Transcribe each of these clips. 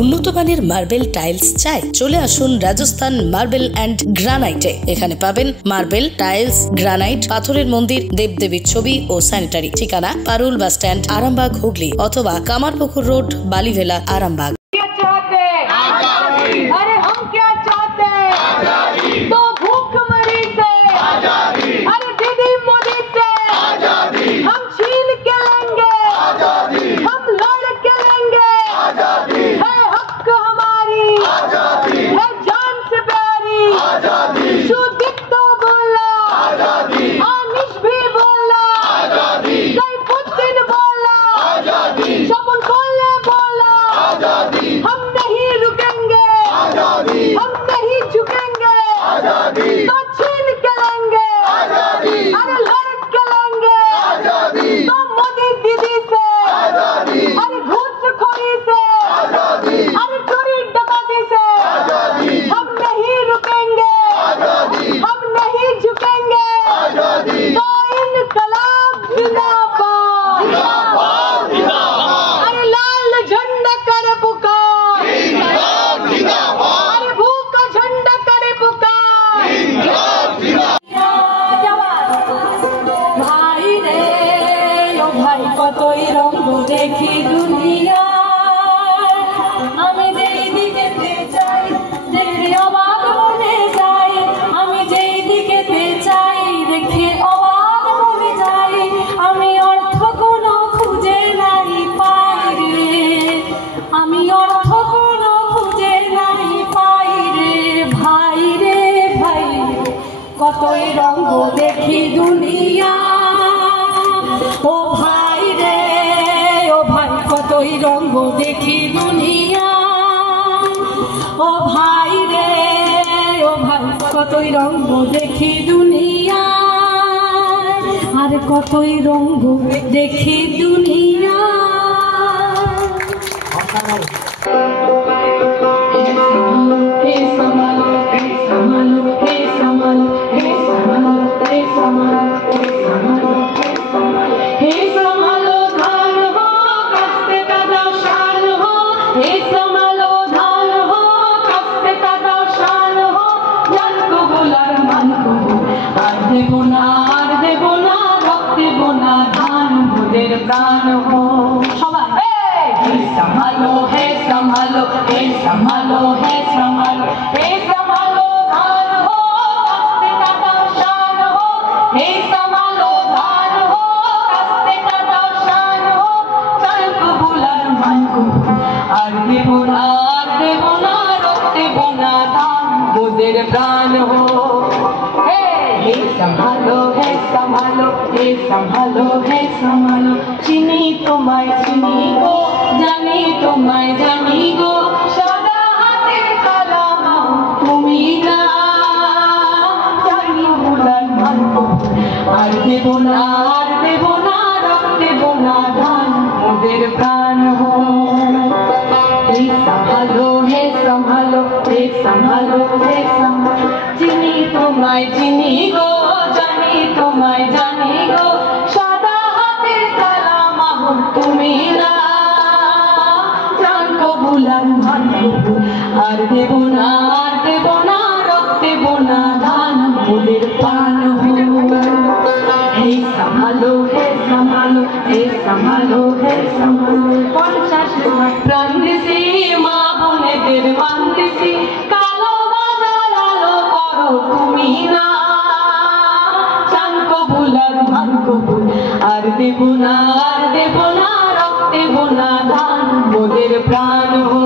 উন্নত মানের marble tiles চাই? চলে আসুন রাজস্থান মার্বেল অ্যান্ড গ্রানাইটে। এখানে পাবেন মার্বেল, টাইলস, গ্রানাইট, পাথরের মন্দির, দেবদেবীর ছবি ও স্যানিটারি। ঠিকানা পারুল বাস স্ট্যান্ড, আরামবাগ, হুগলি, অথবা কামারপুকুর রোড, বালিভেলা, আরামবাগ। কতই রঙ দেখি দুনিয়া, আমি যেই দিকেতে চাই দেখে অবাক মনে যাই, আমি যেই দিকেতে চাই দেখে অবাক মনে যাই, আমি অর্থ কোনো খুঁজে নাই পাই রে, আমি অর্থ কোনো খুঁজে নাই পাই রে, ভাই রে ভাই কতই রঙ দেখি দুনিয়া, ও ভাই রে ও ভাই কতই রঙ দেখি দুনিয়া, ও ভাই রে ও ভাই কতই রঙ দেখি দুনিয়া, আর কতই রঙ দেখি দুনিয়া। प्राण हो हे संभालो हे संभालो हे संभालो हे संभालो हे संभालो धान हो रास्ते का दर्शन हो, हे संभालो धान हो रास्ते का दर्शन हो, चल कबूलर मन को আর দেব না রক্তে বোনা ধান মোদের প্রাণ हो, हे संभालो हे संभालो हे संभालो हे संभालो, चिनी तुम्हाय चिनी गो जानी तुम्हाय जानी गो, सदा हाथेर कलम তুমি না জানি বুলার মান আর দেব না রক্ত দেব না ধান মোদের প্রাণ हो, हे संभालो हे संभालो हे संभालो हे संभालो, চিনি তোমায় চিনি গো জানি তোমায় জানি গো, সাদা হাতের তালা মাহুর তুমি না জান কবুলার মান কবুল আর দেব না রক্ত দেব না ধান মোদের প্রাণ हो, हे संभालो हे संभालो हे संभालो हे संभालो, 50 প্রাণ দিছি মা বোনেদের মান দিছি, কালো বাজার আলো করো তুমি না চান কবুলার মান কবুল আর দেব না রক্ত দেব না ধান মোদের প্রাণ हो,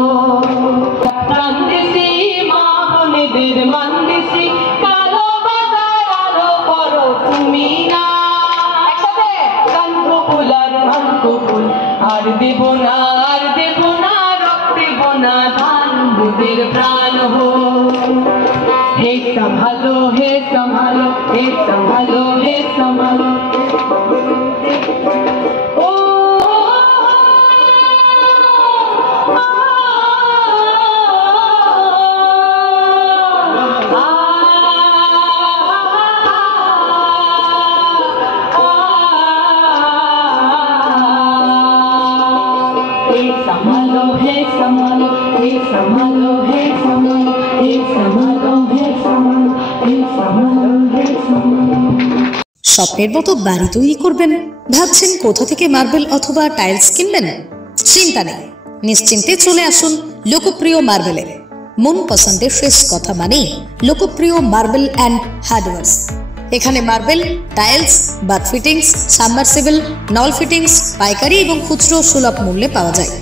প্রাণ দিছি মা বোনেদের মান দিছি, কালো বাজার আলো করো তুমি না চান কবুলার মান কবুল আর দেব না রক্ত দেব না ধান মোদের প্রাণ हो, हे संभालो हे संभालो हे संभालो हे संभालो, ओ हे संभालो हे संभालो हे संभालो हे संभालो हे संभालो हे संभालो हे संभालो हे संभालो। স্বপ্নের মতো বাড়ি তৈরি করবেন, ভাবছেন কোথা থেকে মার্বেল অথবা টাইলস কিনবেন? চিন্তা নেই, নিশ্চিন্তে চলে আসুন লোকপ্রিয় মার্বেলে। মন পছন্দের শেষ কথা মানেই লোকপ্রিয় মার্বেল অ্যান্ড হার্ডওয়্যার্স। এখানে marble, tiles, bath fittings, submersible, নল ফিটিংস পাইকারি এবং খুচরো সুলভ মূল্যে পাওয়া যায়।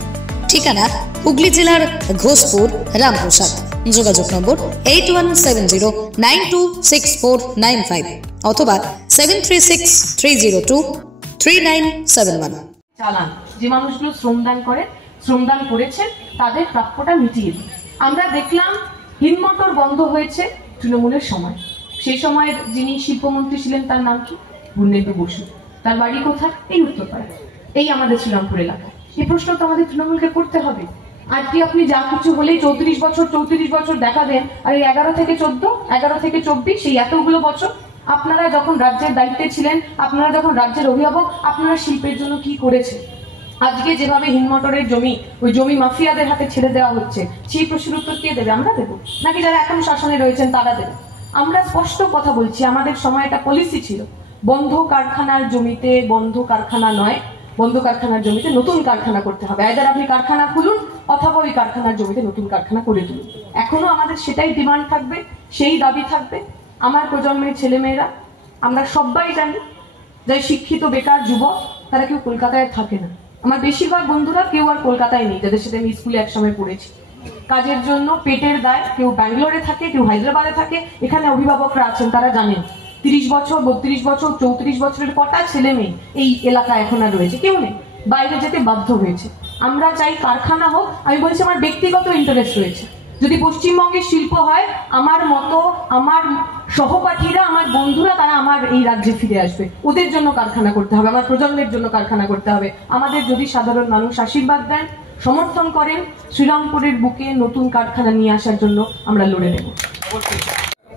ঠিকানা হুগলি জেলার ঘোষপুর, রামপ্রসাদ। যোগাযোগ নম্বর 8170926495 অথবা 7363023971। চালান যে মানুষগুলো শ্রমদান করেছেন তাদের প্রাপ্যটা মিটিয়ে দিই। আমরা দেখলাম হিন্দমোটর বন্ধ হয়েছে তৃণমূলের সময়। সেই সময়ের যিনি শিল্পমন্ত্রী ছিলেন তার নাম কি? পূর্ণেন্দু বসু। তার বাড়ি কোথায়? এই উত্তরপাড়ায়, এই আমাদের শ্রীরামপুর এলাকায়। এই প্রশ্ন তো আমাদের তৃণমূলকে করতে হবে। আজকে আপনি যা কিছু হলেই 34 বছর দেখা দেন, আর এই 11 থেকে 14, 11 থেকে 24, সেই এতগুলো বছর আপনারা যখন রাজ্যের দায়িত্বে ছিলেন, আপনারা যখন রাজ্যের অভিভাবক, আপনারা শিল্পের জন্য কি করেছেন? আজকে যেভাবে হিন্দমোটরের জমি ওই জমি মাফিয়াদের হাতে ছেড়ে দেওয়া হচ্ছে, সেই প্রশ্নের উত্তর কে দেবে? আমরা দেবো নাকি যারা এখন শাসনে রয়েছেন তারা দেবে? আমরা স্পষ্ট কথা বলছি, আমাদের সময় একটা পলিসি ছিল, বন্ধ কারখানার জমিতে বন্ধ কারখানা নয়, বন্ধ কারখানার জমিতে নতুন কারখানা করতে হবে। আইদার আপনি কারখানা খুলুন অথবা ওই কারখানার জমিতে নতুন কারখানা করে তুলুন। এখনো আমাদের সেটাই ডিমান্ড থাকবে, সেই দাবি থাকবে। আমার প্রজন্মের ছেলেমেয়েরা, আমরা সবাই জানি যে শিক্ষিত বেকার যুবক তারা কেউ কলকাতায় থাকে না। আমার বেশিরভাগ বন্ধুরা কেউ আর কলকাতায় নেই, যাদের সাথে আমি স্কুলে একসময় পড়েছি। কাজের জন্য পেটের দায় কেউ ব্যাঙ্গালোরে থাকে, কেউ হায়দ্রাবাদে থাকে। এখানে অভিভাবকরা আছেন, তারা জানেন 30 বছর, 32 বছর, 34 বছরের কটা ছেলে মেয়ে এই এলাকায় এখন আর রয়েছে? কেউ নেই, বাইরে যেতে বাধ্য হয়েছে। আমরা চাই কারখানা হোক। আমি বলছি আমার ব্যক্তিগত ইন্টারেস্ট রয়েছে, যদি পশ্চিমবঙ্গের শিল্প হয়, আমার মতো, আমার সহপাঠীরা, আমার বন্ধুরা, তারা আমার এই রাজ্যে ফিরে আসবে। ওদের জন্য কারখানা করতে হবে, আমার প্রজন্মের জন্য কারখানা করতে হবে। আমাদের যদি সাধারণ মানুষ আশীর্বাদ দেন, সমর্থন করেন, শ্রীরামপুরের বুকে নতুন কারখানা নিয়ে আসার জন্য আমরা লড়ে নেব।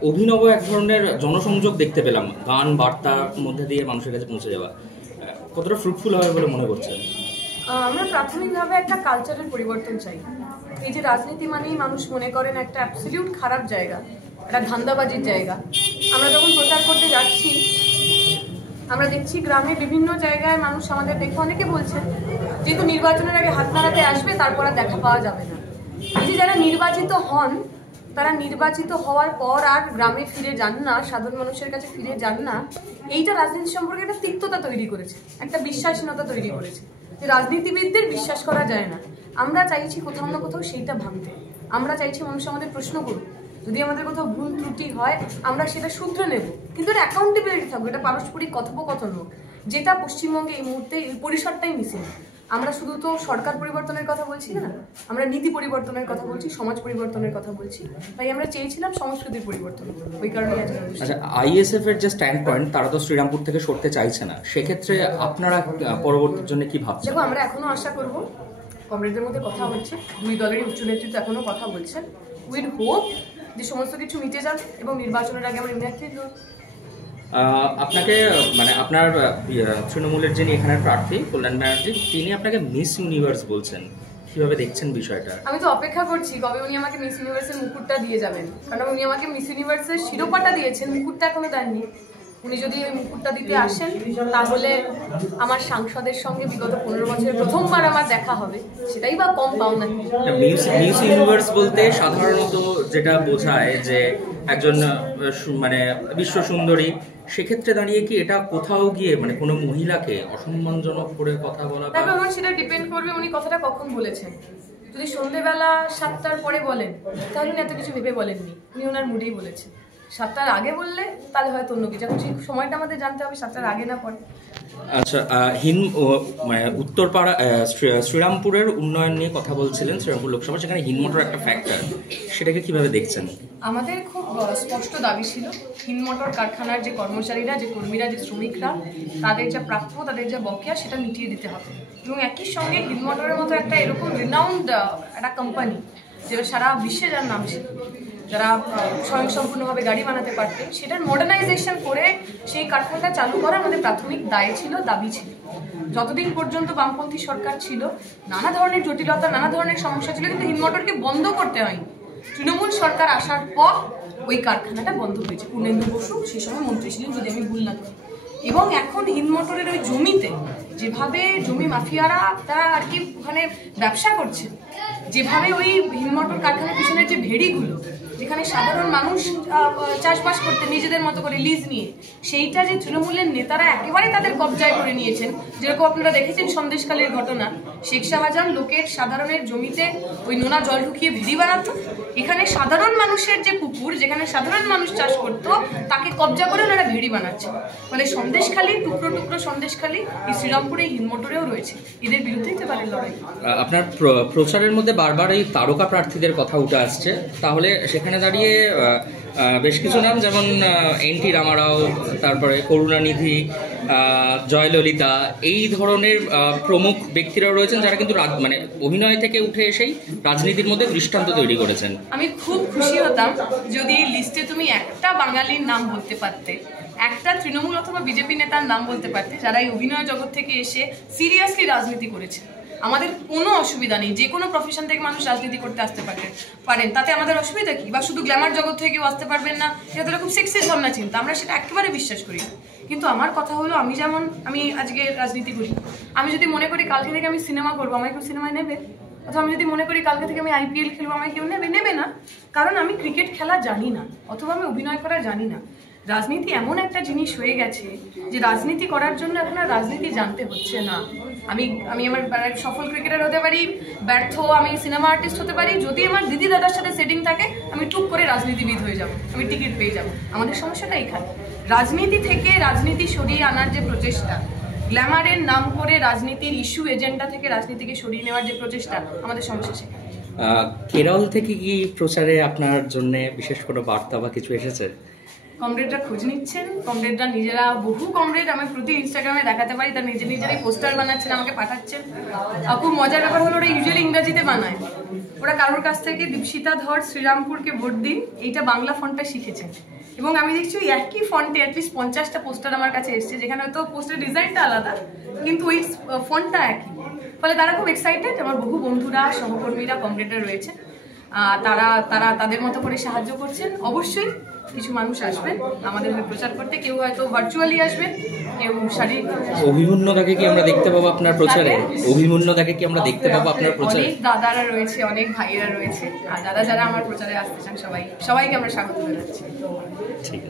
অভিনব এক ধরনের জনসংযোগ দেখতে পেলাম, গান বার্তার মধ্যে দিয়ে মানুষের কাছে পৌঁছে যাওয়া, কতটা ফ্রুটফুল হবে বলে মনে করছেন? আমরা প্রাথমিকভাবে একটা কালচারের পরিবর্তন চাই। এই যে রাজনীতি মানেই মানুষ মনে করেন একটা অ্যাবসলিউট খারাপ জায়গা, একটা ধান্দাবাজির জায়গা। আমরা যখন প্রচার করতে যাচ্ছি, আমরা দেখছি গ্রামে বিভিন্ন জায়গায় মানুষ আমাদের দেখে অনেকে বলছেন যেহেতু নির্বাচনের আগে হাত নাড়াতে আসবে, তারপর আর দেখা পাওয়া যাবে না। এই যে যারা নির্বাচিত হন, তারা নির্বাচিত হওয়ার পর আর গ্রামে ফিরে যান না, সাধারণ মানুষের কাছে ফিরে যান না, এইটা রাজনীতি সম্পর্কে একটা তিক্ততা তৈরি করেছে, একটা বিশ্বাসহীনতা তৈরি করেছে যে রাজনীতিবিদদের বিশ্বাস করা যায় না। আমরা চাইছি কোথাও না কোথাও সেইটা ভাঙতে। আমরা চাইছি মানুষ আমাদের প্রশ্ন করুক, যদি আমাদের কোথাও ভুল ত্রুটি হয় আমরা সেটা শুধরে নেব, কিন্তু এটা অ্যাকাউন্টেবিলিটি থাকবে, এটা পারস্পরিক কথোপকথন হোক, যেটা পশ্চিমবঙ্গে এই মুহূর্তে এই পরিসরটাই মিসিং। আমরা শুধু তো সরকার পরিবর্তনের কথা বলছি না, আমরা নীতি পরিবর্তনের কথা বলছি, সমাজ পরিবর্তনের কথা বলছি। তাই আমরা চেয়েছিলাম সংস্কৃতির পরিবর্তন, ওই কারণে। আচ্ছা, আইএসএফ এর যে স্ট্যান্ড পয়েন্ট, তারা তো শ্রীরামপুর থেকে সরতে চাইছে না, সেক্ষেত্রে আপনারা পরবর্তীর জন্য কি ভাবছেন? দেখো, আমরা এখনো আশা করব, কমরেডদের মধ্যে কথা হচ্ছে, দুই দলেরই উচ্চ নেতৃত্ব এখনো কথা বলছেন। উইল হোপ যে সমস্ত কিছু মিটে যাবে এবং নির্বাচনের আগে আমরা ইউনাইটেড। আপনাকে মানে আপনার তৃণমূলের যিনি এখানের প্রার্থী কল্যাণ ব্যানার্জি, তিনি আপনাকে মিস ইউনিভার্স বলছেন, কিভাবে দেখছেন বিষয়টা? আমি তো অপেক্ষা করছি কবে উনি আমাকে মিস ইউনিভার্সের মুকুটটা দিয়ে যাবেন, কারণ উনি আমাকে মিস ইউনিভার্সের শিরোপাটা দিয়েছেন, মুকুটটা এখনো দেননি। উনি যদি ওই মুকুটটা দিতে আসেন, তাহলে আমার সাংসদের সঙ্গে বিগত 15 বছরের প্রথমবার আমার দেখা হবে, সেটাই বা কম পাও না। মিস ইউনিভার্স বলতে সাধারণত যেটা বোঝায় যে একজন মানে বিশ্ব সুন্দরী, সেক্ষেত্রে দাঁড়িয়ে কি এটা কোথাও গিয়ে মানে কোনো মহিলাকে অসম্মানজনক করে কথা বলা? তবে আমার সেটা ডিপেন্ড করবে উনি কথাটা কখন বলেছেন। যদি সন্ধ্যেবেলা 7টার পরে বলেন, তাহলে উনি এত কিছু ভেবে বলেননি, উনি ওনার মুডেই বলেছেন। 7টার আগে বললে তাহলে হয়তো অন্য কিছু, এখন সেই সময়টা আমাদের জানতে হবে 7টার আগে না পরে। আচ্ছা, উত্তরপাড়া শ্রীরামপুরের উন্নয়ন নিয়ে কথা বলছিলেন, শ্রীরামপুর লোকসভা, সেখানে হিন্দমোটর একটা ফ্যাক্টর, সেটাকে কিভাবে দেখছেন? আমাদের খুব স্পষ্ট দাবি ছিল হিন্দমোটর কারখানার যে কর্মচারীরা, যে কর্মীরা, যে শ্রমিকরা, তাদের যা প্রাপ্য, তাদের যা বকেয়া, সেটা মিটিয়ে দিতে হবে। এবং একই সঙ্গে হিন্দমোটরের মতো একটা এরকম রিনাউন্ড একটা কোম্পানি, যেটা সারা বিশ্বে যার নাম ছিল, যারা স্বয়ংসম্পূর্ণভাবে গাড়ি বানাতে পারতেন, সেটার মডার্নাইজেশন করে সেই কারখানাটা চালু করা আমাদের প্রাথমিক দায় ছিল, দাবি ছিল। যতদিন পর্যন্ত বামপন্থী সরকার ছিল নানা ধরনের জটিলতা, নানা ধরনের সমস্যা ছিল, কিন্তু হিন্দমোটরকে বন্ধ করতে হয়নি। তৃণমূল সরকার আসার পর ওই কারখানাটা বন্ধ হয়েছে। পূর্ণেন্দু বসু সেই সময় মন্ত্রী ছিলেন, যদি আমি ভুল না করি। এবং এখন হিন্দমোটরের ওই জমিতে যেভাবে জমি মাফিয়ারা তারা আর কি ওখানে ব্যবসা করছে, যেভাবে ওই হিন্দমোটর কারখানার পিছনের যে ভেড়িগুলো যেখানে সাধারণ মানুষ চাষবাস করতে নিজেদের মতো করে লিজ নিয়ে, সেইটা যে তৃণমূলের নেতারা একেবারে তাদের কবজায় করে নিয়েছেন। যেরকম আপনারা দেখেছেন সন্দেশকালের ঘটনা, শেখ শাহজাহান লোকের সাধারণের জমিতে ওই নোনা জল ঢুকিয়ে ভেড়ি বানাতো, এখানে সাধারণ মানুষের যে পুকুর যেখানে সাধারণ মানুষ চাষ করতো তাকে কবজা করে ওনারা ভেড়ি বানাচ্ছে। ফলে সন্দেশখালী টুকরো টুকরো সন্দেশখালী এই শ্রীরামপুরে হিন্দমোটরেও রয়েছে। এদের বিরুদ্ধেই তো এবারের লড়াই। আপনার প্রচারের মধ্যে বারবার এই তারকা প্রার্থীদের কথা উঠে আসছে, তাহলে সেখানে দাঁড়িয়ে বেশ কিছু নাম যেমন এন.টি. রামারাও, তারপরে করুণানিধি, জয়ললিতা, এই ধরনের প্রমুখ ব্যক্তিরা রয়েছেন যারা কিন্তু মানে অভিনয় থেকে উঠে এসেই রাজনীতির মধ্যে দৃষ্টান্ত তৈরি করেছেন। আমি খুব খুশি হতাম যদি লিস্টে তুমি একটা বাঙালির নাম বলতে পারতে, একটা তৃণমূল অথবা বিজেপি নেতার নাম বলতে পারতে যারা এই অভিনয় জগৎ থেকে এসে সিরিয়াসলি রাজনীতি করেছে। আমাদের কোনো অসুবিধা নেই, যে কোনো প্রফেশন থেকে মানুষ রাজনীতি করতে আসতে পারেন, তাতে আমাদের অসুবিধা কি? বা শুধু গ্ল্যামার জগৎ থেকে কেউ আসতে পারবেন না, এটা তো এরকম সেক্সি ভাবনা চিন্তা, আমরা সেটা একেবারে বিশ্বাস করি। কিন্তু আমার কথা হলো, আমি আজকে রাজনীতি করি, আমি যদি মনে করি কালকে থেকে আমি সিনেমা করবো, আমায় কেউ সিনেমায় নেবে? অথবা আমি যদি মনে করি কালকে থেকে আমি IPL খেলবো, আমায় কেউ নেবে না, কারণ আমি ক্রিকেট খেলা জানি না অথবা আমি অভিনয় করা জানি না। রাজনীতি এমন একটা জিনিস হয়ে গেছে যে রাজনীতি করার জন্য এখন আর রাজনীতি জানতে হচ্ছে না। আমি আমার সফল ক্রিকেটার হতে পারি, ব্যর্থ আমি সিনেমা আর্টিস্ট হতে পারি, যদি আমার দিদি দাদার সাথে সেটিং থাকে আমি টুক করে রাজনীতিবিদ হয়ে যাব, আমি টিকিট পেয়ে যাব। আমাদের সমস্যাটা এখানে, রাজনীতি থেকে রাজনীতি সরিয়ে আনার যে প্রচেষ্টা, গ্ল্যামারের নাম করে রাজনীতির ইস্যু এজেন্ডা থেকে রাজনীতিকে সরিয়ে নেওয়ার যে প্রচেষ্টা, আমাদের সমস্যা সেখানে। কেরল থেকে কি প্রচারে আপনার জন্য বিশেষ কোনো বার্তা বা কিছু এসেছে? কমরেডরা খোঁজ নিচ্ছেন, কমরেডরা নিজেরা, বহু কমরেড আমি প্রতি ইনস্টাগ্রামে দেখাতে পারি, তার নিজেরাই পোস্টার বানাচ্ছেন, আমাকে পাঠাচ্ছেন। খুব মজার ব্যাপার হলো ওরা ইউজুয়ালি ইংরাজিতে বানায়, ওরা কারোর কাছ থেকে দীপশিতা ধর শ্রীরামপুরকে ভোট দিন এইটা বাংলা ফন্টটা শিখেছেন। এবং আমি দেখছি ওই একই ফন্টে অ্যাটলিস্ট 50টা পোস্টার আমার কাছে এসছে, যেখানে হয়তো পোস্টার ডিজাইনটা আলাদা কিন্তু ওই ফন্টটা একই। ফলে তারা খুব এক্সাইটেড। আমার বহু বন্ধুরা, সহকর্মীরা, কমরেডরা রয়েছে, তারা তাদের মতো করে সাহায্য করছেন। অবশ্যই কিছু মানুষ আসবেন আমাদের প্রচার করতে, কেউ হয়তো ভার্চুয়ালি আসবেন, কেউ শারীরিক। অভিমন্যুদাকে কি আমরা দেখতে পাবো আপনার প্রচারে? অভিমন্যুদাকে কি আমরা দেখতে পাবো আপনার প্রচারে? অনেক দাদারা রয়েছে, অনেক ভাইয়েরা রয়েছে, আর দাদা যারা আমার প্রচারে আসতে চান সবাইকে আমরা স্বাগত জানাচ্ছি। ঠিক আছে।